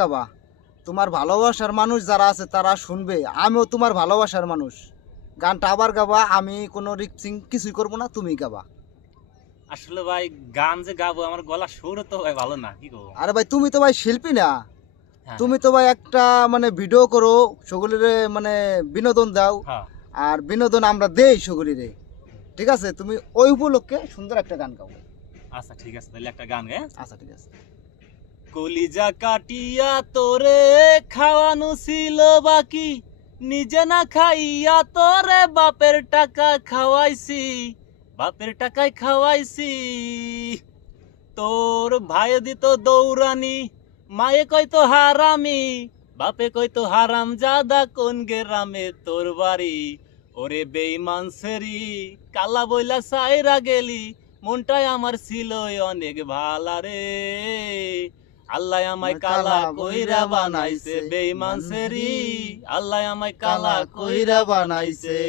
গাবা, তোমার ভালোবাসার মানুষ যারা আছে তারা শুনবে, আমিও তোমার ভালোবাসার মানুষ। গানটা আবার গাবা, আমি কোনো রিক্সিং কিছুই করবো না, তুমি গাবা। আসলে ভাই গান যে গাবো আমার গলা সুর তো ভাই ভালো না, কি করবো? আরে ভাই তুমি তো ভাই শিল্পী না, হ্যাঁ তুমি তো ভাই একটা মানে ভিডিও করো, সকলের মানে বিনোদন দাও, হ্যাঁ। আর বিনোদন আমরা দেই সকলের। ঠিক আছে, তুমি ওই উপলক্ষে সুন্দর একটা গান গাও। আচ্ছা ঠিক আছে, তাহলে একটা গান গাই। আচ্ছা ঠিক আছে। কলিজা কাটিয়া তোরে খাওয়ানো ছিল বাকি, নিজে না খাইয়া তোরে বাপের টাকা খাওয়াইছি, বাপের টাকায় খাওয়াইছি। তোর ভাই দিত দৌড়ানি, মায়ে কইতো হারামি, বাপে কইতো হারাম জাদা, কোন গেরামে তোর বাড়ি? ওরে বেঈমান সেরি, কালা বইলা সাইরা গেলি, মনটাই আমার ছিল অনেক ভালা রে। আল্লাহ আমায় কালা কইরা বানাইছে, বেঈমান সেরি, আল্লাহ আমায় কালা কইরা বানাইছে।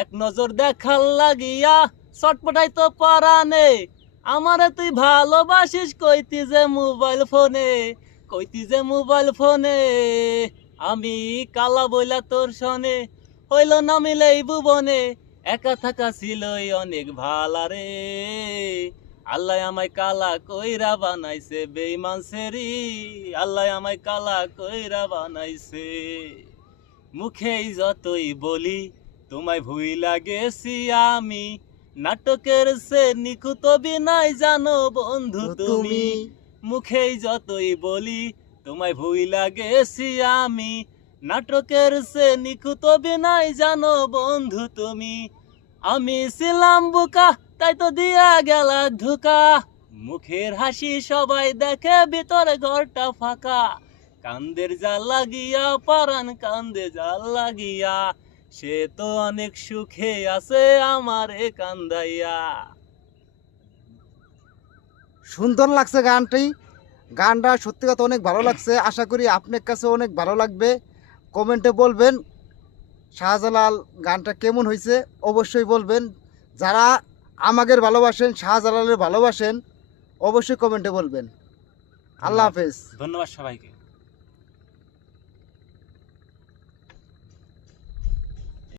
এক নজর দেখার লাগিয়া চটপটাই তো পরানে, আমারে তুই ভালোবাসিস কইতি যে মোবাইল ফোনে, কইতি যে মোবাইল ফোনে। আমি কালা বইলা তোর সনে, হইল না মিলে এই ভুবনে, একা থাকা ছিল অনেক ভালা রে। আল্লাহ আমায় কালা কইরা বানাইছে, বেঈমান সেরি, আল্লাহ আমায় কালা কইরা বানাইছে। মুখেই যতই বলি তোমায় ভুইলা গেছি আমি, নাটকের সে নিখুঁত বিনয় জানো বন্ধু তুমি। মুখেই যতই বলি তোমায় ভুইলা গেছি আমি, নাটকের সে নিখুঁত বিনয় জানো বন্ধু তুমি। আমি ছিলাম বোকা তাই তো দিয়া গেলা ধোকা, মুখের হাসি সবাই দেখে ভিতরে ঘরটা ফাঁকা। কান্দের জাল লাগিয়া পরাণ কান্দে জাল লাগিয়া, সে তো অনেক সুখে আছে আমারে কান্দাইয়া। সুন্দর লাগছে গানটি, গানটা সত্যি কথা অনেক ভালো লাগছে। আশা করি আপনার কাছে অনেক ভালো লাগবে। কমেন্টে বলবেন শাহজালাল গানটা কেমন হয়েছে, অবশ্যই বলবেন। যারা আমাদের ভালোবাসেন, শাহজালালের ভালোবাসেন, অবশ্যই কমেন্টে বলবেন। আল্লাহ হাফেজ। ধন্যবাদ সবাইকে।